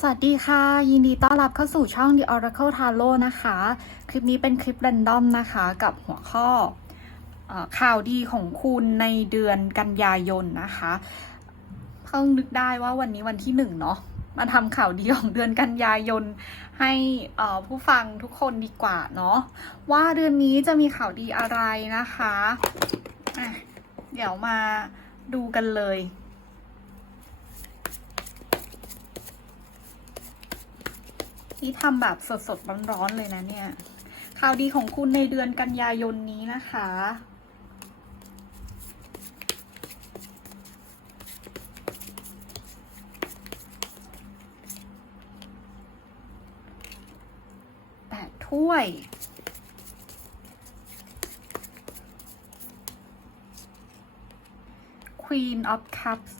สวัสดีค่ะ ยินดีต้อนรับเข้าสู่ช่อง The Oracle Tarot นะคะ คลิปนี้เป็นคลิป r รนดอมนะคะ กับหัวข้ออข่าวดีของคุณในเดือนกันยายนนะคะเพิ่งนึกได้ว่าวันนี้วันที่หนึ่งเนาะมาทำข่าวดีของเดือนกันยายน ให้ผู้ฟังทุกคนดีกว่าเนาะว่าเดือนนี้จะมีข่าวดีอะไรนะคะะเดี๋ยวมาดูกันเลยี่ทำแบบสดๆร้อนๆเลยนะเนี่ย ข่าวดีของคุณในเดือนกันยายนนี้นะคะ แปดถ้วย Queen of Cups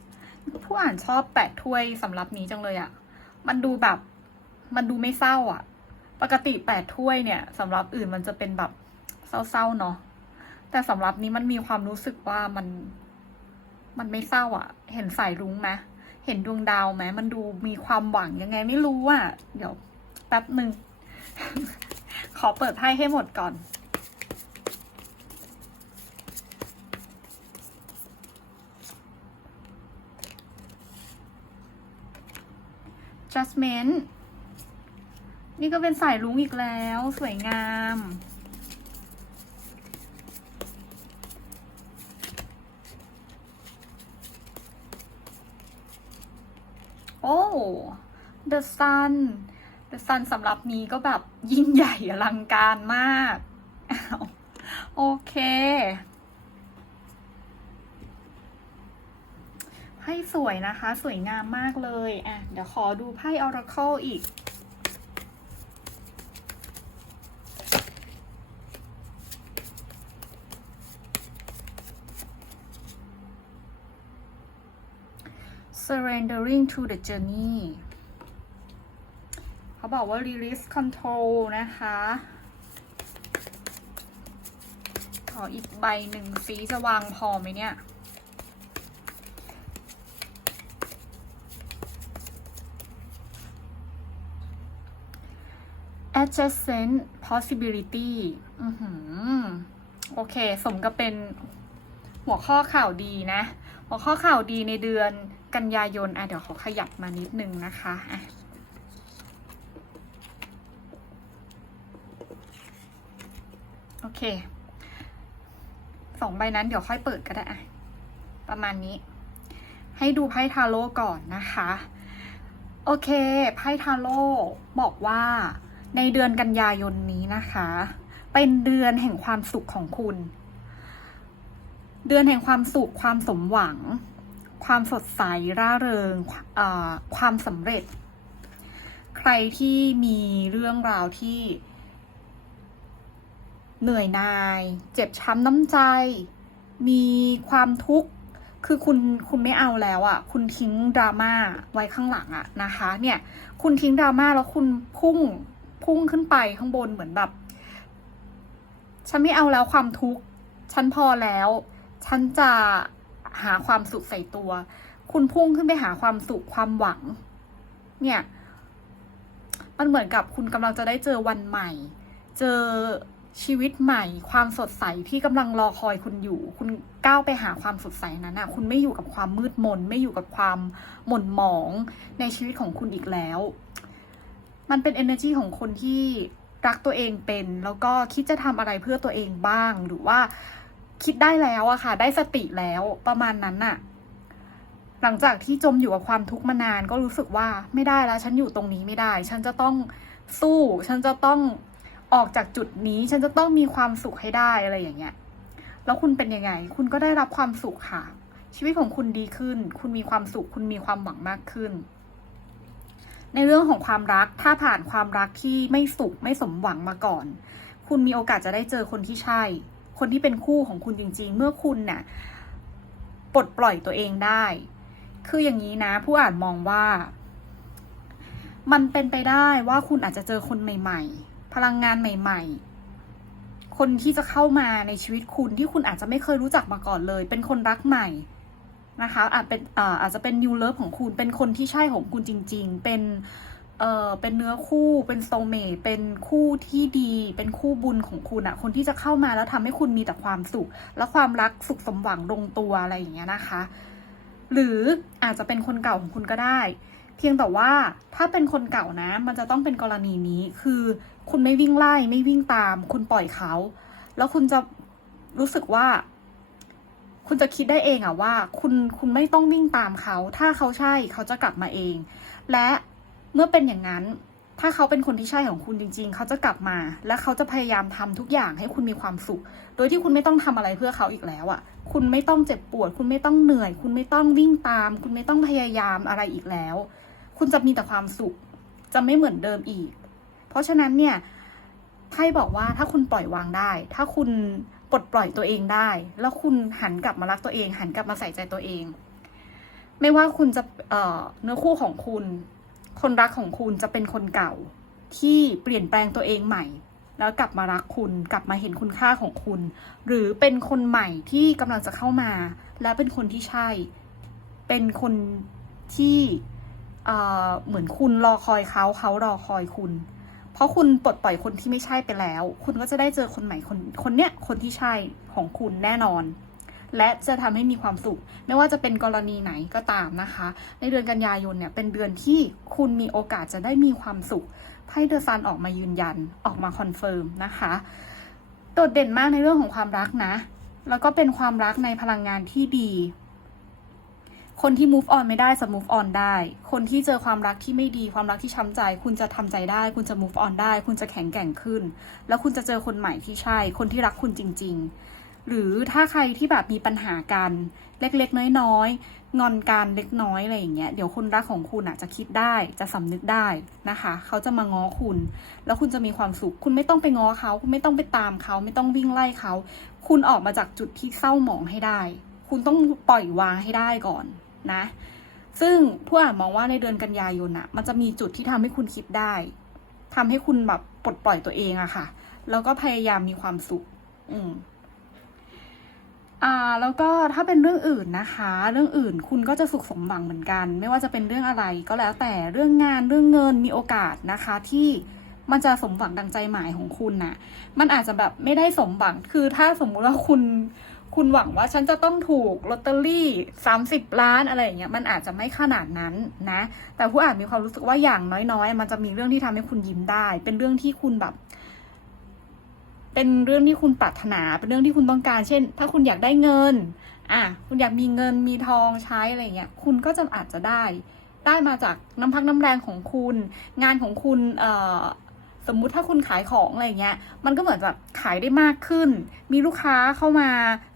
ผู้อ่านชอบแปดถ้วยสำหรับนี้จังเลยอะ มันดูแบบ มันดูไม่เศร้าอะปกติแปดถ้วยเนี่ยสำหรับอื่นมันจะเป็นแบบเศร้าๆเนาะแต่สำหรับนี้มันมีความรู้สึกว่ามันมันไม่เศร้าอะเห็นสายรุ้งไหมเห็นดวงดาวไหมมันดูมีความหวังยังไงไม่รู้อะเดี๋ยวแป๊บหนึ่ง ขอเปิดไพ่ให้หมดก่อน judgment นี่ นี่ก็เป็นสายรุ้งอีกแล้วสวยงาม โอ้ The Sun The Sun สำหรับนี้ก็แบบยิ่งใหญ่อลังการมากโอเค ไพ่สวยนะคะ สวยงามมากเลย อะ เดี๋ยวขอดูไพ่ Oracle อีก surrendering to the journey เขาบอกว่า release control นะคะ ขออีกใบหนึ่งสีจะวางพอไหมเนี่ย adjacent possibility อือหือ โอเค สมกับเป็นหัวข้อข่าวดีนะ หัวข้อข่าวดีในเดือน กันยายนอะเดี๋ยวขอขยับมานิดนึงนะคะอะโอเคสองใบนั้นเดี๋ยวค่อยเปิดก็ได้อะประมาณนี้ ให้ดูไพ่ทาโร่ก่อนนะคะ โอเคไพ่ทาโร่บอกว่าในเดือนกันยายนนี้นะคะ เป็นเดือนแห่งความสุขของคุณ เดือนแห่งความสุขความสมหวัง ความสดใสร่าเริงความสำเร็จ ใครที่มีเรื่องราวที่ เหนื่อยน่าย เจ็บช้ำน้ำใจ มีความทุกข์คือคุณคุณไม่เอาแล้วอะ่ะ คุณทิ้งดราม่าไว้ข้างหลังอะ่ะนะคะ เนี่ย คุณทิ้งดราม่าแล้วคุณพุ่งพุ่งขึ้นไปข้างบนเหมือนแบบ ฉันไม่เอาแล้วความทุกข์ฉันพอแล้ว ฉันจะ หาความสุขใส่ตัว คุณพุ่งขึ้นไปหาความสุขความหวัง เนี่ย มันเหมือนกับคุณกำลังจะได้เจอวันใหม่ เจอชีวิตใหม่ ความสดใสที่กำลังรอคอยคุณอยู่ คุณก้าวไปหาความสดใสนั้นนะคุณไม่อยู่กับความมืดมน ไม่อยู่กับความหม่นหมองในชีวิตของคุณอีกแล้ว มันเป็น energy ของคนที่รักตัวเองเป็น แล้วก็คิดจะทำอะไรเพื่อตัวเองบ้างหรือว่า คิดได้แล้วอะค่ะ ได้สติแล้วประมาณนั้นน่ะ หลังจากที่จมอยู่กับความทุกข์มานานก็รู้สึกว่าไม่ได้แล้ว ฉันอยู่ตรงนี้ไม่ได้ ฉันจะต้องสู้ ฉันจะต้องออกจากจุดนี้ ฉันจะต้องมีความสุขให้ได้อะไรอย่างเงี้ย แล้วคุณเป็นยังไง คุณก็ได้รับความสุขค่ะ ชีวิตของคุณดีขึ้น คุณมีความสุข คุณมีความหวังมากขึ้น ในเรื่องของความรัก ถ้าผ่านความรักที่ไม่สุขไม่สมหวังมาก่อน คุณมีโอกาสจะได้เจอคนที่ใช่ คนที่เป็นคู่ของคุณจริง ๆ เมื่อคุณน่ะปลดปล่อยตัวเองได้ คืออย่างนี้นะ ผู้อ่านมองว่า มันเป็นไปได้ว่าคุณอาจจะเจอคนใหม่ ๆ พลังงานใหม่ ๆ คนที่จะเข้ามาในชีวิตคุณที่คุณอาจจะไม่เคยรู้จักมาก่อนเลย เป็นคนรักใหม่นะคะอาจเป็นอาอาจจะเป็น new love ของคุณเป็นคนที่ใช่ของคุณจริง ๆ เป็น เออเป็นเนื้อคู่เป็นโซเมตเป็นคู่ที่ดี เป็นคู่บุญของคุณอะคนที่จะเข้ามาแล้วทำให้คุณมีแต่ความสุข และความรักสุขสมหวังลงตัวอะไรอย่างเงี้ยนะคะ หรืออาจจะเป็นคนเก่าของคุณก็ได้ เพียงแต่ว่าถ้าเป็นคนเก่านะ มันจะต้องเป็นกรณีนี้คือ คุณไม่วิ่งไล่ไม่วิ่งตาม คุณปล่อยเขา แล้วคุณจะรู้สึกว่า คุณจะคิดได้เองอะว่า คุณคุณไม่ต้องวิ่งตามเขา ถ้าเขาใช่เขาจะกลับมาเอง และ เมื่อเป็นอย่างนั้น ถ้าเขาเป็นคนที่ใช่ของคุณจริง ๆ เขาจะกลับมา และเขาจะพยายามทำทุกอย่างให้คุณมีความสุข โดยที่คุณไม่ต้องทำอะไรเพื่อเขาอีกแล้วอะคุณไม่ต้องเจ็บปวด คุณไม่ต้องเหนื่อย คุณไม่ต้องวิ่งตาม คุณไม่ต้องพยายามอะไรอีกแล้ว คุณจะมีแต่ความสุข จะไม่เหมือนเดิมอีก เพราะฉะนั้นเนี่ยไพ่บอกว่าถ้าคุณปล่อยวางได้ ถ้าคุณปลดปล่อยตัวเองได้ แล้วคุณหันกลับมารักตัวเอง หันกลับมาใส่ใจตัวเอง ไม่ว่าคุณจะเอ่อเนื้อคู่ของคุณ คนรักของคุณจะเป็นคนเก่า ที่เปลี่ยนแปลงตัวเองใหม่ แล้วกลับมารักคุณกลับมาเห็นคุณค่าของคุณ หรือเป็นคนใหม่ที่กำลังจะเข้ามา และเป็นคนที่ใช่ เป็นคนที่เหมือนคุณรอคอยเขาเขารอคอยคุณ เพราะคุณปลดปล่อยคนที่ไม่ใช่ไปแล้ว คุณก็จะได้เจอคนใหม่คนคนเนี้ยคนที่ใช่ของคุณแน่นอน และจะทำให้มีความสุข ไม่ว่าจะเป็นกรณีไหนก็ตามนะคะ ในเดือนกันยายนเนี่ยเป็นเดือนที่คุณมีโอกาสจะได้มีความสุขไพ่เดอะซันออกมายืนยันออกมาคอนเฟิร์มนะคะ โดดเด่นมากในเรื่องของความรักนะ แล้วก็เป็นความรักในพลังงานที่ดี คนที่ move on ไม่ได้จะ move on ได้ คนที่เจอความรักที่ไม่ดีความรักที่ช้ำใจ คุณจะทำใจได้ คุณจะ move on ได้ คุณจะแข็งแกร่งขึ้น แล้วคุณจะเจอคนใหม่ที่ใช่ คนที่รักคุณจริง ๆ หรือถ้าใครที่แบบมีปัญหากันเล็กๆ น้อยๆ งอนกันเล็กน้อยอะไรอย่างเงี้ยเดี๋ยวคนรักของคุณอะจะคิดได้จะสำนึกได้นะคะ เขาจะมาง้อคุณ แล้วคุณจะมีความสุข คุณไม่ต้องไปง้อเขาคุณไม่ต้องไปตามเขา ไม่ต้องวิ่งไล่เขา คุณออกมาจากจุดที่เศร้าหมองให้ได้ คุณต้องปล่อยวางให้ได้ก่อนนะ ซึ่งผู้อ่านมองว่าในเดือนกันยายนอะมันจะมีจุดที่ทำให้คุณคิดได้ทำให้คุณแบบปลดปล่อยตัวเองอะค่ะ แล้วก็พยายามมีความสุข อืม อ่าแล้วก็ถ้าเป็นเรื่องอื่นนะคะ เรื่องอื่นคุณก็จะสุขสมหวังเหมือนกัน ไม่ว่าจะเป็นเรื่องอะไรก็แล้วแต่เรื่องงานเรื่องเงินมีโอกาสนะคะที่มันจะสมหวังดังใจหมายของคุณน่ะ มันอาจจะแบบไม่ได้สมหวัง คือถ้าสมมุติว่าคุณ คุณหวังว่าฉันจะต้องถูกลอตเตอรี่สามสิบล้านอะไรอย่างเงี้ย มันอาจจะไม่ขนาดนั้นนะ แต่ผู้อ่านมีความรู้สึกว่าอย่างน้อยๆ มันจะมีเรื่องที่ทำให้คุณยิ้มได้ เป็นเรื่องที่คุณแบบ เป็นเรื่องที่คุณปรารถนาเป็นเรื่องที่คุณต้องการ เช่น ถ้าคุณอยากได้เงิน อะคุณอยากมีเงินมีทองใช้อะไรเงี้ยคุณก็จะอาจจะได้ ได้มาจากน้ำพักน้ำแรงของคุณ งานของคุณเอ่อสมมุติถ้าคุณขายของอะไรเงี้ย มันก็เหมือนแบบขายได้มากขึ้น มีลูกค้าเข้ามา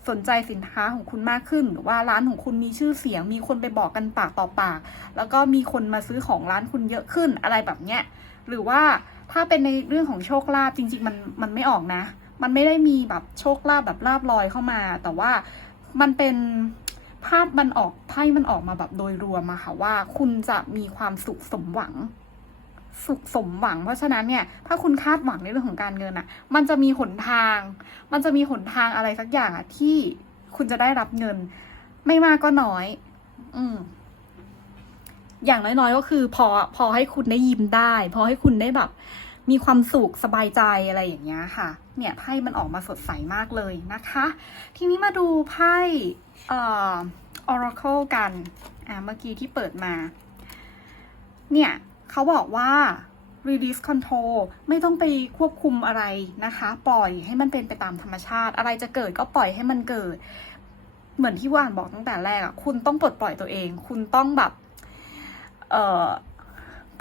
สนใจสินค้าของคุณมากขึ้น หรือว่าร้านของคุณมีชื่อเสียง มีคนไปบอกกันปากต่อปาก แล้วก็มีคนมาซื้อของร้านคุณเยอะขึ้นอะไรแบบเนี้ย หรือว่า ถ้าเป็นในเรื่องของโชคลาภจริง ๆ มันมันไม่ออกนะ มันไม่ได้มีแบบโชคลาภแบบลาบลอยเข้ามา แต่ว่ามันเป็นภาพมันออกไพ่มันออกมาแบบโดยรวมอะค่ะว่าคุณจะมีความสุขสมหวัง สุขสมหวัง เพราะฉะนั้นเนี่ย ถ้าคุณคาดหวังในเรื่องของการเงินอะมันจะมีหนทาง มันจะมีหนทางอะไรสักอย่างอะที่คุณจะได้รับเงิน ไม่มากก็น้อย อืม อย่างน้อยๆ ก็คือพอพอให้คุณได้ยิ้มได้ พอให้คุณได้แบบ มีความสุขสบายใจอะไรอย่างเงี้ยค่ะ เนี่ยไพ่มันออกมาสดใสมากเลยนะคะ ทีนี้มาดูไพ่เอ่อ Oracle กันอ่าเมื่อกี้ที่เปิดมา เนี่ยเขาบอกว่า release control ไม่ต้องไปควบคุมอะไรนะคะ ปล่อยให้มันเป็นไปตามธรรมชาติ อะไรจะเกิดก็ปล่อยให้มันเกิด เหมือนที่ว่านบอกตั้งแต่แรกอะคุณต้องปลดปล่อยตัวเอง คุณต้องแบบ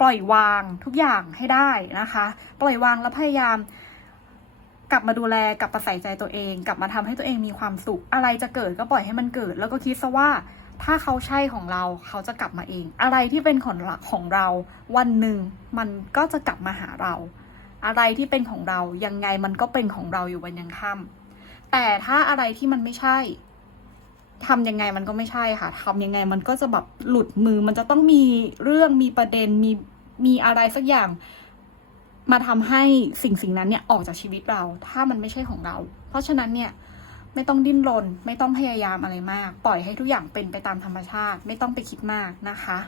ปล่อยวางทุกอย่างให้ได้นะคะ ปล่อยวางแล้วพยายาม กลับมาดูแลกลับมาใส่ใจตัวเอง กลับมาทำให้ตัวเองมีความสุข อะไรจะเกิดก็ปล่อยให้มันเกิด แล้วก็คิดซะว่าถ้าเขาใช่ของเราเขาจะกลับมาเอง อะไรที่เป็นของหลักของเรา วันหนึ่งมันก็จะกลับมาหาเรา อะไรที่เป็นของเรายังไงมันก็เป็นของเราอยู่วันยังค่ำแต่ถ้าอะไรที่มันไม่ใช่ ทำยังไงมันก็ไม่ใช่ค่ะทำยังไงมันก็จะแบบหลุดมือ มันจะต้องมีเรื่องมีประเด็นมีมีอะไรสักอย่าง มาทำให้สิ่งสิ่งนั้นเนี่ยออกจากชีวิตเรา ถ้ามันไม่ใช่ของเรา เพราะฉะนั้นเนี่ยไม่ต้องดิ้นรน ไม่ต้องพยายามอะไรมาก ปล่อยให้ทุกอย่างเป็นไปตามธรรมชาติ ไม่ต้องไปคิดมากนะคะ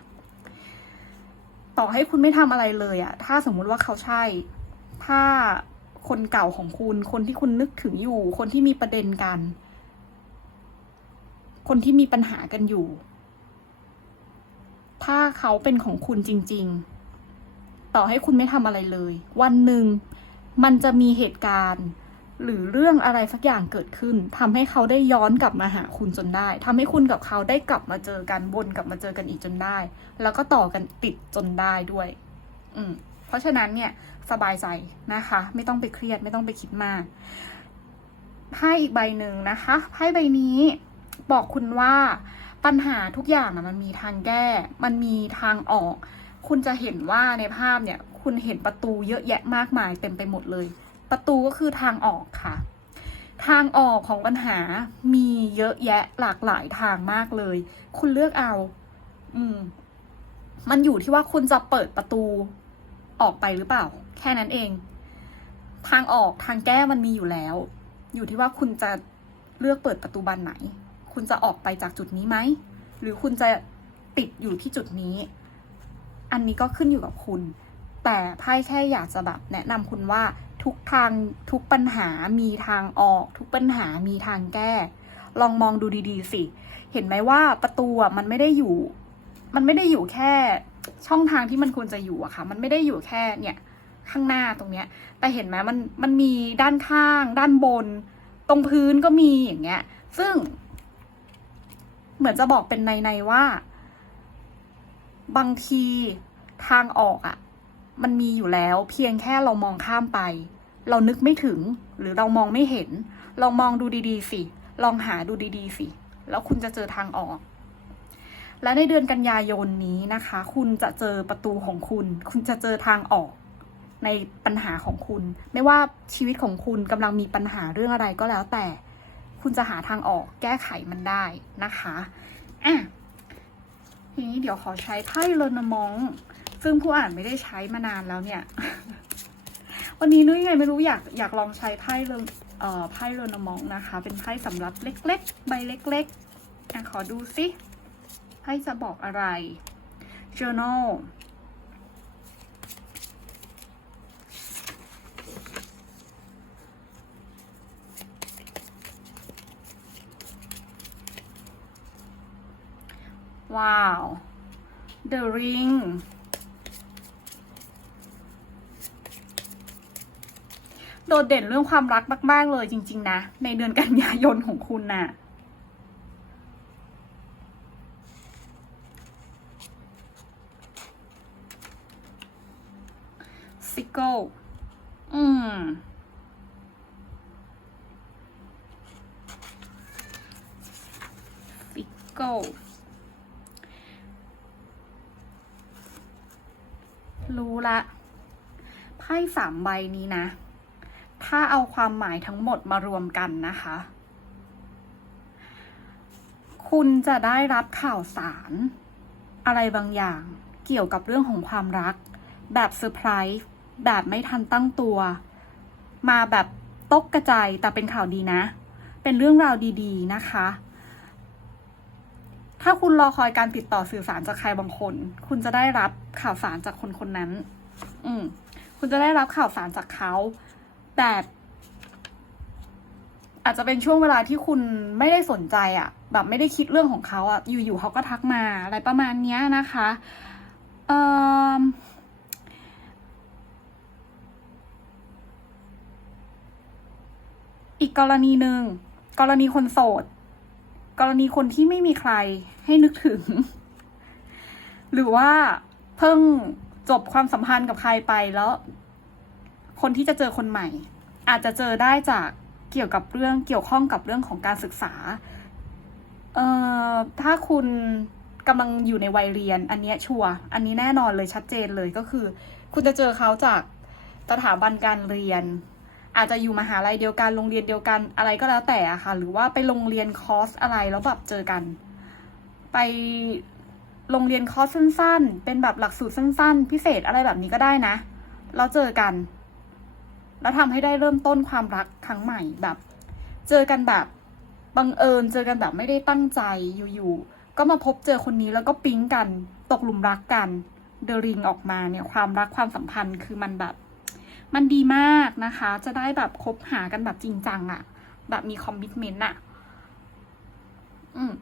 ต่อให้คุณไม่ทำอะไรเลยอะถ้าสมมุติว่าเขาใช่ ถ้าคนเก่าของคุณ คนที่คุณนึกถึงอยู่ คนที่มีประเด็นกัน คนที่มีปัญหากันอยู่ ถ้าเขาเป็นของคุณจริง ๆ ต่อให้คุณไม่ทำอะไรเลย วันหนึ่งมันจะมีเหตุการณ์ หรือเรื่องอะไรสักอย่างเกิดขึ้นทำให้เขาได้ย้อนกลับมาหาคุณจนได้ทำให้คุณกับเขาได้กลับมาเจอกันวนกลับมาเจอกันอีกจนได้ แล้วก็ต่อกันติดจนได้ด้วย อืมเพราะฉะนั้นเนี่ยสบายใจนะคะ ไม่ต้องไปเครียดไม่ต้องไปคิดมากไพ่อีกใบหนึ่งนะคะไพ่ใบนี้ บอกคุณว่าปัญหาทุกอย่างอะมันมีทางแก้ มันมีทางออก คุณจะเห็นว่าในภาพเนี่ย คุณเห็นประตูเยอะแยะมากมายเต็มไปหมดเลย ประตูก็คือทางออกค่ะ ทางออกของปัญหามีเยอะแยะหลากหลายทางมากเลย คุณเลือกเอา อืม มันอยู่ที่ว่าคุณจะเปิดประตูออกไปหรือเปล่า แค่นั้นเอง ทางออกทางแก้มันมีอยู่แล้ว อยู่ที่ว่าคุณจะเลือกเปิดประตูบานไหน คุณจะออกไปจากจุดนี้ไหม หรือคุณจะติดอยู่ที่จุดนี้ อันนี้ก็ขึ้นอยู่กับคุณ แต่ไพ่แค่อยากจะแบบแนะนำคุณว่าทุกทางทุกปัญหามีทางออก ทุกปัญหามีทางแก้ ลองมองดูดีๆ สิ เห็นไหมว่าประตูมันไม่ได้อยู่ มันไม่ได้อยู่แค่ช่องทางที่มันควรจะอยู่อะค่ะ มันไม่ได้อยู่แค่เนี่ยข้างหน้าตรงเนี้ย แต่เห็นไหมมันมันมีด้านข้าง ด้านบน ตรงพื้นก็มีอย่างเงี้ย ซึ่ง เหมือนจะบอกเป็นในในๆว่า บางทีทางออกอะมันมีอยู่แล้ว เพียงแค่เรามองข้ามไป เรานึกไม่ถึงหรือเรามองไม่เห็น ลองมองดูดีๆสิ ลองหาดูดีๆสิ แล้วคุณจะเจอทางออก และในเดือนกันยายนนี้นะคะ คุณจะเจอประตูของคุณ คุณจะเจอทางออกในปัญหาของคุณ ไม่ว่าชีวิตของคุณกำลังมีปัญหาเรื่องอะไรก็แล้วแต่ คุณจะหาทางออกแก้ไขมันได้นะคะอะทีนี้เดี๋ยวขอใช้ไพ่โลนมองซึ่งผู้อ่านไม่ได้ใช้มานานแล้วเนี่ย วันนี้นุ้ยไงไม่รู้อยากอยากลองใช้ไพ่โลนเอ่อไพ่ลนมองนะคะ เป็นไพ่สำหรับเล็ก ๆ ใบเล็กๆอะขอดูสิไพ่จะบอกอะไร journal ว้าว The Ring โดดเด่นเรื่องความรักมาก ๆ เลยจริง ๆ นะ ในเดือนกันยายนของคุณน่ะซิโก้อืมฟิโก้ รู้ละไพ่สามใบนี้นะ ถ้าเอาความหมายทั้งหมดมารวมกันนะคะ คุณจะได้รับข่าวสาร อะไรบางอย่างเกี่ยวกับเรื่องของความรัก แบบเซอร์ไพรส์แบบไม่ทันตั้งตัว มาแบบตกกระจายแต่เป็นข่าวดีนะ เป็นเรื่องราวดี ๆ นะคะ ถ้าคุณรอคอยการติดต่อสื่อสารจากใครบางคน คุณจะได้รับข่าวสารจากคนคนนั้น อืม คุณจะได้รับข่าวสารจากเขาแบบอาจจะเป็นช่วงเวลาที่คุณไม่ได้สนใจอะ่ะ แบบไม่ได้คิดเรื่องของเขาอะ่ะ อยู่ๆเขาก็ทักมาอะไรประมาณเนี้ยนะคะเอ่ออีกกรณีหนึ่งกรณีคนโสด กรณีคนที่ไม่มีใครให้นึกถึง หรือว่าเพิ่งจบความสัมพันธ์กับใครไปแล้ว คนที่จะเจอคนใหม่ อาจจะเจอได้จากเกี่ยวกับเรื่องเกี่ยวข้องกับเรื่องของการศึกษา เอ่อถ้าคุณกำลังอยู่ในวัยเรียน อันนี้ชัวร์อันนี้แน่นอนเลยชัดเจนเลยก็คือ คุณจะเจอเขาจากสถาบันการเรียน อาจจะอยู่มหาลัยเดียวกันโรงเรียนเดียวกันอะไรก็แล้วแต่อะค่ะ หรือว่าไปโรงเรียนคอร์สอะไรแล้วแบบเจอกัน ไปโรงเรียนคอร์สสั้น ๆ เป็นแบบหลักสูตรสั้น ๆ พิเศษอะไรแบบนี้ก็ได้นะแล้วเจอกัน แล้วทำให้ได้เริ่มต้นความรักครั้งใหม่แบบ เจอกันแบบบังเอิญเจอกันแบบไม่ได้ตั้งใจอยู่ๆก็มาพบเจอคนนี้แล้วก็ปิ๊งกัน ตกหลุมรักกัน เดริงออกมาเนี่ยความรักความสัมพันธ์คือมันแบบ มันดีมากนะคะ จะได้แบบคบหากันแบบจริงจังอะแบบมีคอมมิชเมนต์อะอืม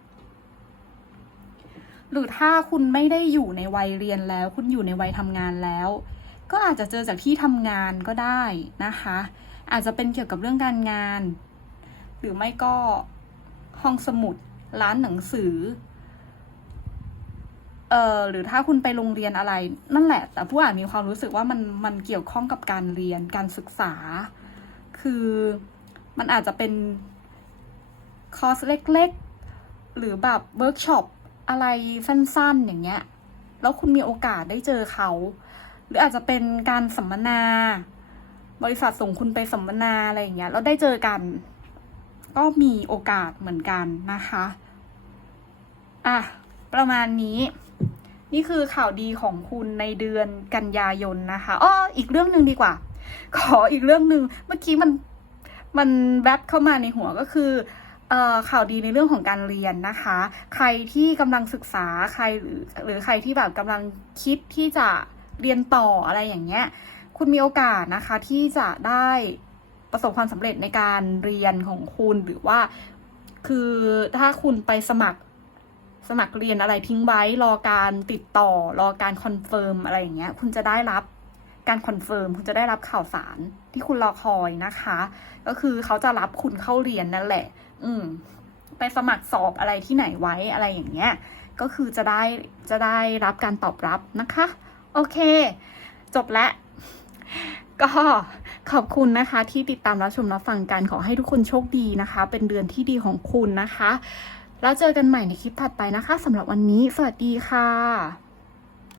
หรือถ้าคุณไม่ได้อยู่ในวัยเรียนแล้ว คุณอยู่ในวัยทำงานแล้ว ก็อาจจะเจอจากที่ทำงานก็ได้นะคะ อาจจะเป็นเกี่ยวกับเรื่องการงาน หรือไม่ก็ห้องสมุด ร้านหนังสือ เอ่อหรือถ้าคุณไปโรงเรียนอะไรนั่นแหละ แต่ผู้อ่านมีความรู้สึกว่ามันมันเกี่ยวข้องกับการเรียนการศึกษา คือมันอาจจะเป็นคอร์สเล็กๆ หรือแบบเวิร์กช็อปอะไรสั้นๆอย่างเงี้ย แล้วคุณมีโอกาสได้เจอเขา หรืออาจจะเป็นการสัมมนา บริษัทส่งคุณไปสัมมนาอะไรอย่างเงี้ยแล้วได้เจอกัน ก็มีโอกาสเหมือนกันนะคะ อะ ประมาณนี้ นี่คือข่าวดีของคุณในเดือนกันยายนนะคะอ้ออีกเรื่องหนึ่งดีกว่า ขออีกเรื่องหนึ่งเมื่อกี้มันมันแวบเข้ามาในหัวก็คือข่าวดีในเรื่องของการเรียนนะคะ ใครที่กำลังศึกษาใครหรือหรือใครที่แบบกำลังคิดที่จะเรียนต่ออะไรอย่างเงี้ย คุณมีโอกาสนะคะที่จะได้ประสบความสำเร็จในการเรียนของคุณหรือว่า คือถ้าคุณไปสมัคร สมัครเรียนอะไรทิ้งไว้รอการติดต่อรอการคอนเฟิร์มอะไรอย่างเงี้ย คุณจะได้รับการคอนเฟิร์มคุณจะได้รับข่าวสารที่คุณรอคอยนะคะ ก็คือเขาจะรับคุณเข้าเรียนนั่นแหละ อืม ไปสมัครสอบอะไรที่ไหนไว้อะไรอย่างเงี้ย ก็คือจะได้จะได้รับการตอบรับนะคะ โอเค จบแล้วก็ขอบคุณนะคะที่ติดตามรับชมรับฟังกันขอให้ทุกคนโชคดีนะคะ เป็นเดือนที่ดีของคุณนะคะ แล้วเจอกันใหม่ในคลิปถัดไปนะคะสำหรับวันนี้ สวัสดีค่ะ